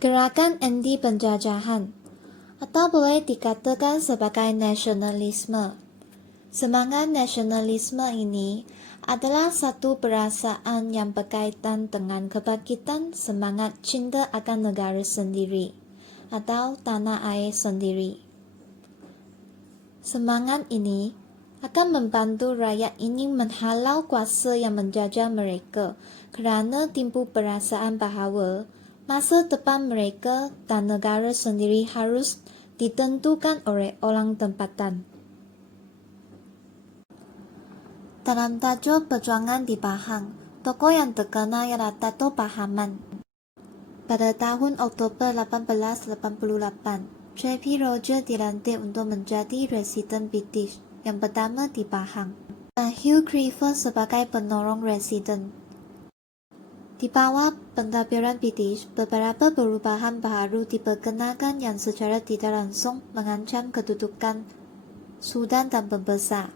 Gerakan anti penjajahan, atau boleh dikatakan sebagai nasionalisme. Semangat nasionalisme ini adalah satu perasaan yang berkaitan dengan kebangkitan semangat cinta akan negara sendiri atau tanah air sendiri. Semangat ini akan membantu rakyat ini menghalau kuasa yang menjajah mereka kerana timbul perasaan bahawa masa depan mereka dan negara sendiri harus ditentukan oleh orang tempatan. Dalam tajuk perjuangan di Pahang, tokoh yang terkenal ialah Dato' Pahaman. Pada tahun Oktober 1888, J.P. Rogers dilantik untuk menjadi residen British yang pertama di Pahang, dan Hugh Clifford sebagai penolong residen. Di bawah pentadbiran British, beberapa perubahan baru diperkenalkan yang secara tidak langsung mengancam kedudukan Sudan dan pembesar.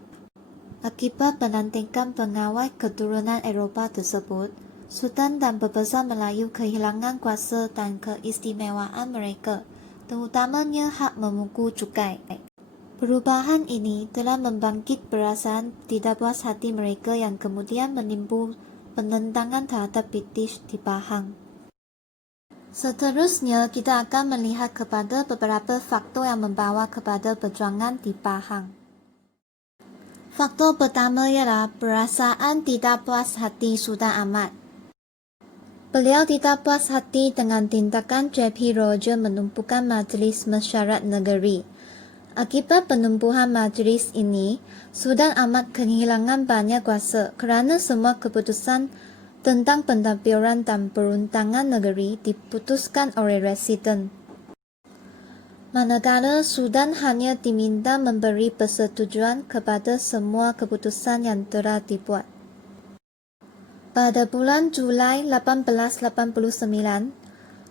Akibat pelantikan pengawal keturunan Eropah tersebut, Sudan dan pembesar Melayu kehilangan kuasa dan keistimewaan mereka, terutamanya hak memungut cukai. Perubahan ini telah membangkit perasaan tidak puas hati mereka yang kemudian menimbul penentangan terhadap British di Pahang. Seterusnya, kita akan melihat kepada beberapa faktor yang membawa kepada perjuangan di Pahang. Faktor pertama ialah perasaan tidak puas hati Sultan Ahmad. Beliau tidak puas hati dengan tindakan J.P. Rogers menumpukan Majlis Mesyuarat Negeri. Akibat penumpuhan majlis ini, Sultan Ahmad kehilangan banyak kuasa kerana semua keputusan tentang pentadbiran dan perundangan negeri diputuskan oleh residen. Manakala Sultan hanya diminta memberi persetujuan kepada semua keputusan yang telah dibuat. Pada bulan Julai 1889,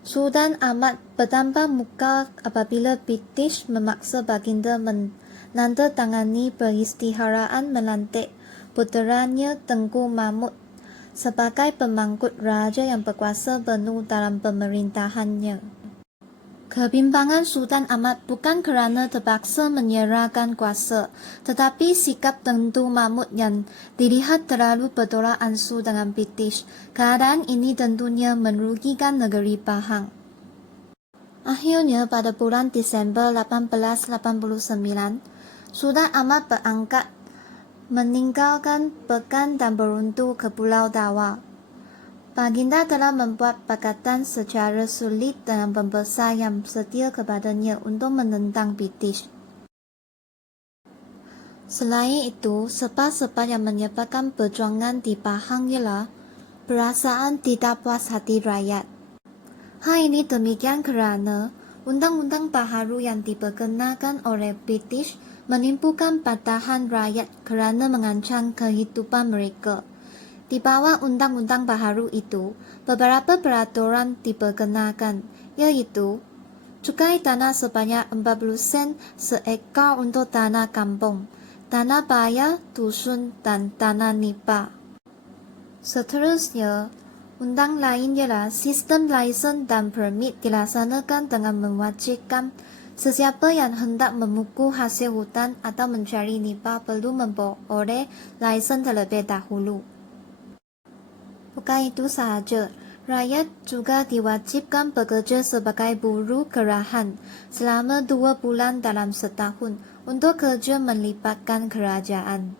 Sultan Ahmad bertambah muka apabila British memaksa baginda menandatangani peristiharaan melantik puteranya Tengku Mahmud sebagai pemangku raja yang berkuasa penuh dalam pemerintahannya. Kebimbangan Sultan Ahmad bukan kerana terpaksa menyerahkan kuasa, tetapi sikap Tengku Mahmud yang dilihat terlalu bertolak ansur dengan British. Keadaan ini tentunya merugikan negeri Pahang. Akhirnya pada bulan Disember 1889, Sultan Ahmad berangkat meninggalkan Pekan dan berundur ke Pulau Dawar. Baginda telah membuat pakatan secara sulit dengan pembesar yang setia kepadanya untuk menentang British. Selain itu, sebab-sebab yang menyebabkan perjuangan di Pahang ialah perasaan tidak puas hati rakyat. Hal ini demikian kerana undang-undang baharu yang diperkenalkan oleh British menimbulkan padahan rakyat kerana mengancam kehidupan mereka. Di bawah undang-undang baharu itu, beberapa peraturan diperkenalkan, iaitu cukai tanah sebanyak 40 sen seekar untuk tanah kampung, tanah bayar, dusun dan tanah nipah. Seterusnya, undang lain ialah sistem lisen dan permit dilaksanakan dengan mewajibkan sesiapa yang hendak memukul hasil hutan atau mencari nipah perlu memperoleh lisen terlebih dahulu. Bukan itu sahaja, rakyat juga diwajibkan bekerja sebagai buruh kerahan selama 2 bulan dalam setahun untuk kerja melibatkan kerajaan.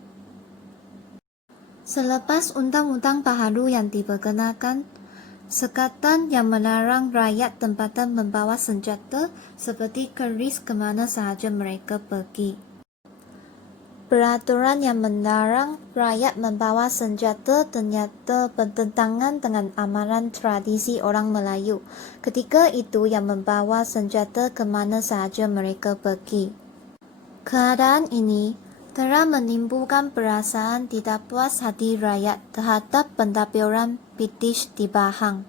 Selepas undang-undang baharu yang diperkenalkan, sekatan yang melarang rakyat tempatan membawa senjata seperti keris ke mana sahaja mereka pergi. Peraturan yang melarang rakyat membawa senjata ternyata bertentangan dengan amalan tradisi orang Melayu. Ketika itu yang membawa senjata ke mana sahaja mereka pergi. Keadaan ini telah menimbulkan perasaan tidak puas hati rakyat terhadap pentadbiran British di Pahang.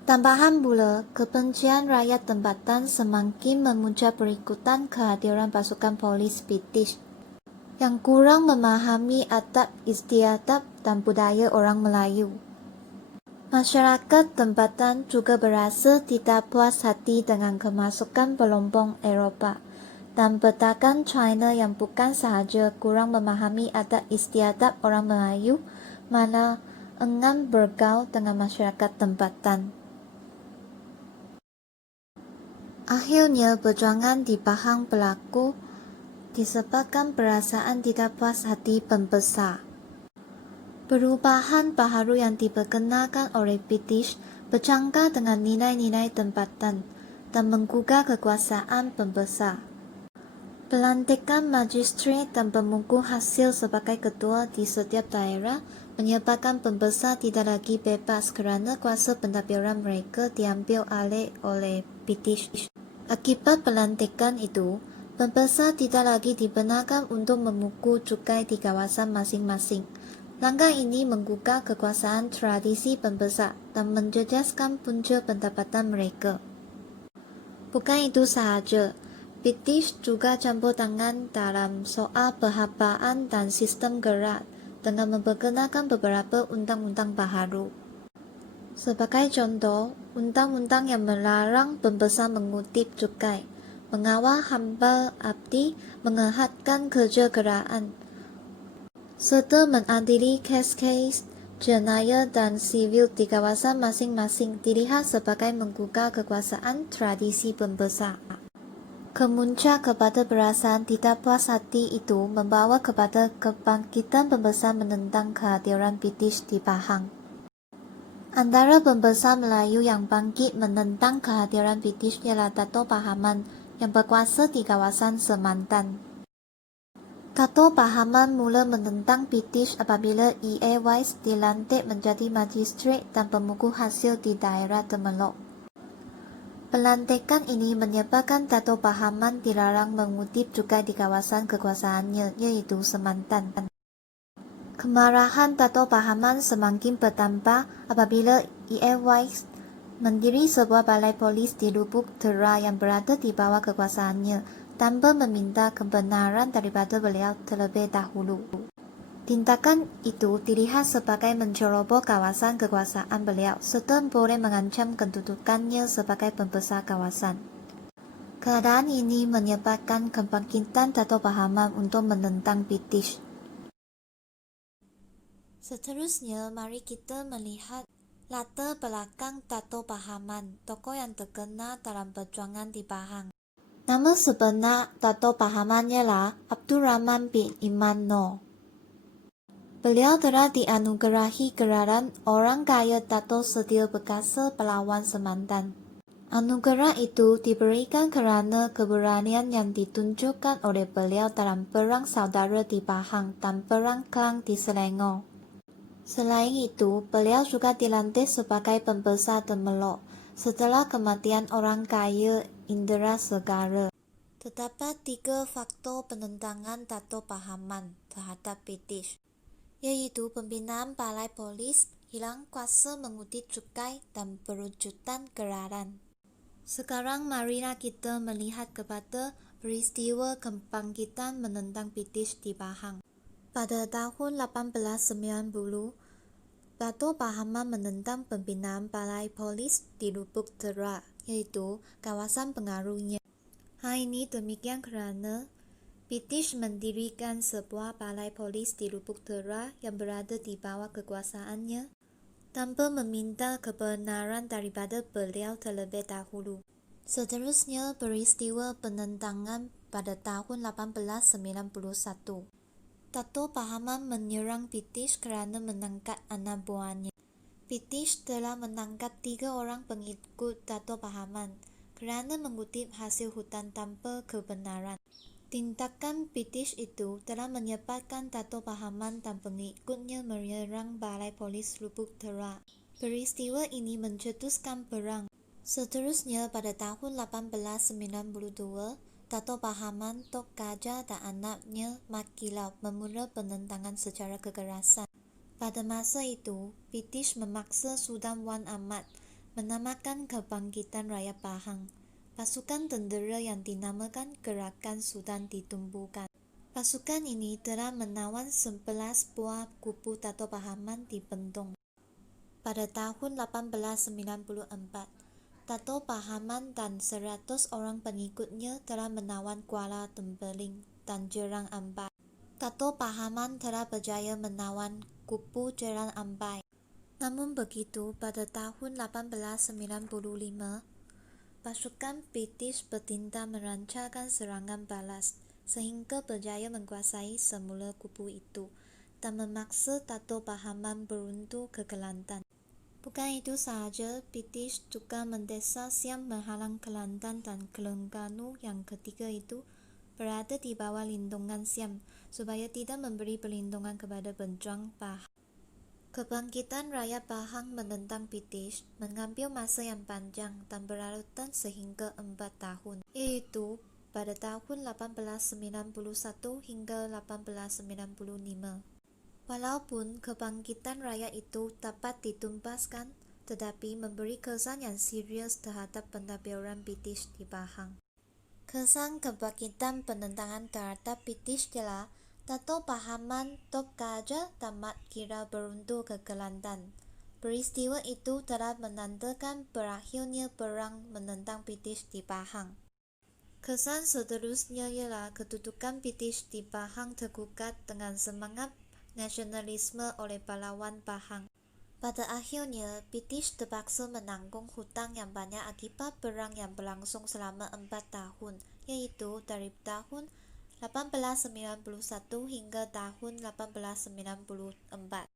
Tambahan pula, kebencian rakyat tempatan semakin memuncak berikutan kehadiran pasukan polis British yang kurang memahami adab istiadat dan budaya orang Melayu. Masyarakat tempatan juga berasa tidak puas hati dengan kemasukan kelompok Eropah dan pedagang China yang bukan sahaja kurang memahami adat istiadat orang Melayu, malah enggan bergaul dengan masyarakat tempatan. Akhirnya perjuangan di Pahang berlaku disebabkan perasaan tidak puas hati pembesar. Perubahan baharu yang diperkenalkan oleh British bercanggah dengan nilai-nilai tempatan dan menggugah kekuasaan pembesar. Pelantikan magistrat dan pemukul hasil sebagai ketua di setiap daerah menyebabkan pembesar tidak lagi bebas kerana kuasa pentadbiran mereka diambil alih oleh British. Akibat pelantikan itu, pembesar tidak lagi dibenarkan untuk memukul cukai di kawasan masing-masing. Langkah ini menggugah kekuasaan tradisi pembesar dan menjejaskan punca pendapatan mereka. Bukan itu sahaja, British juga campur tangan dalam soal perhabaan dan sistem gerak dengan memperkenalkan beberapa undang-undang baharu. Sebagai contoh, undang-undang yang melarang pembesar mengutip cukai, mengawal hamba abdi, mengehatkan kerja kerajaan, serta mengadili kes-kes jenayah dan sivil di kawasan masing-masing dilihat sebagai menggugah kekuasaan tradisi pembesar. Kemuncak kepada perasaan tidak puas hati itu membawa kepada kebangkitan pembesar menentang kehadiran British di Pahang. Antara pembesar Melayu yang bangkit menentang kehadiran British ialah Dato' Pahaman yang berkuasa di kawasan Semantan. Dato' Pahaman mula menentang British apabila E.A. Wise dilantik menjadi magistrat dan pemukul hasil di daerah Temelok. Pelantikan ini menyebabkan Dato' Pahaman dilarang mengutip cukai di kawasan kekuasaannya, iaitu Semantan. Kemarahan Dato' Pahaman semakin bertambah apabila E.A. Wise mendiri sebuah balai polis di Lubuk Tera yang berada di bawah kekuasaannya tanpa meminta kebenaran daripada beliau terlebih dahulu. Tindakan itu dilihat sebagai menceroboh kawasan kekuasaan beliau serta boleh mengancam kedudukannya sebagai pembesar kawasan. Keadaan ini menyebabkan kebangkitan Dato' Pahaman untuk menentang British. Seterusnya, mari kita melihat latar belakang Dato' Pahaman, tokoh yang terkenal dalam perjuangan di Pahang. Nama sebenar Dato' Pahaman ialah Abdul Rahman bin Iman Noor. Beliau telah dianugerahi gelaran Orang Kaya Dato' Setia Perkasa Pahlawan Semantan. Anugerah itu diberikan kerana keberanian yang ditunjukkan oleh beliau dalam Perang Saudara di Pahang dan Perang Klang di Selangor. Selain itu, beliau juga dilantik sebagai pembesar Temelok setelah kematian orang kaya Indra Segara. Terdapat 3 faktor penentangan Dato' Pahaman terhadap British, iaitu pembinaan balai polis, hilang kuasa mengutip cukai dan perwujudan gelaran. Sekarang marilah kita melihat kepada peristiwa kebangkitan menentang British di Pahang. Pada tahun 1890, Dato' Pahaman menentang pembinaan balai polis di Lubuk Tera, iaitu kawasan pengaruhnya. Hal ini demikian kerana British mendirikan sebuah balai polis di Lubuk Tera yang berada di bawah kekuasaannya tanpa meminta kebenaran daripada beliau terlebih dahulu. Seterusnya, peristiwa penentangan pada tahun 1891. Dato' Pahaman menyerang British kerana menangkap anak buahnya. British telah menangkap 3 orang pengikut Dato' Pahaman kerana mengutip hasil hutan tanpa kebenaran. Tindakan British itu telah menyebabkan Dato' Pahaman dan pengikutnya menyerang balai polis Lubuk Tera. Peristiwa ini mencetuskan perang. Seterusnya, pada tahun 1892, Dato' Pahaman, Tok Gajah dan anaknya Mat Kilau memula penentangan secara kekerasan. Pada masa itu, British memaksa Sultan Wan Ahmad menamakan Kebangkitan Rakyat Pahang. Pasukan tentera yang dinamakan Gerakan Sultan ditumbuhkan. Pasukan ini telah menawan 11 buah kubu Dato' Pahaman di Bentong. Pada tahun 1894, Dato Pahaman dan 100 orang pengikutnya telah menawan Kuala Tembeling dan Jerang Ambai. Dato Pahaman telah berjaya menawan Kubu Jerang Ambai. Namun begitu, pada tahun 1895, pasukan British bertindak melancarkan serangan balas sehingga berjaya menguasai semula kubu itu dan memaksa Dato Pahaman berundur ke Kelantan. Bukan itu sahaja, British juga mendesak Siam menghalang Kelantan dan Terengganu yang ketiga itu berada di bawah lindungan Siam supaya tidak memberi perlindungan kepada pejuang Pahang. Kebangkitan rakyat Pahang menentang British mengambil masa yang panjang dan berlarutan sehingga 4 tahun, yaitu pada tahun 1891 hingga 1895. Walaupun kebangkitan rakyat itu dapat ditumpaskan, tetapi memberi kesan yang serius terhadap pentadbiran British di Pahang. Kesan kebangkitan penentangan terhadap British ialah Dato Pahaman, Tok Gajah dan Mat Kira berundur ke Kelantan. Peristiwa itu telah menandakan berakhirnya perang menentang British di Pahang. Kesan seterusnya ialah kedudukan British di Pahang tergugat dengan semangat nasionalisme oleh pahlawan Pahang. Pada akhirnya, British terpaksa menanggung hutang yang banyak akibat perang yang berlangsung selama 4 tahun, yaitu dari tahun 1891 hingga tahun 1894.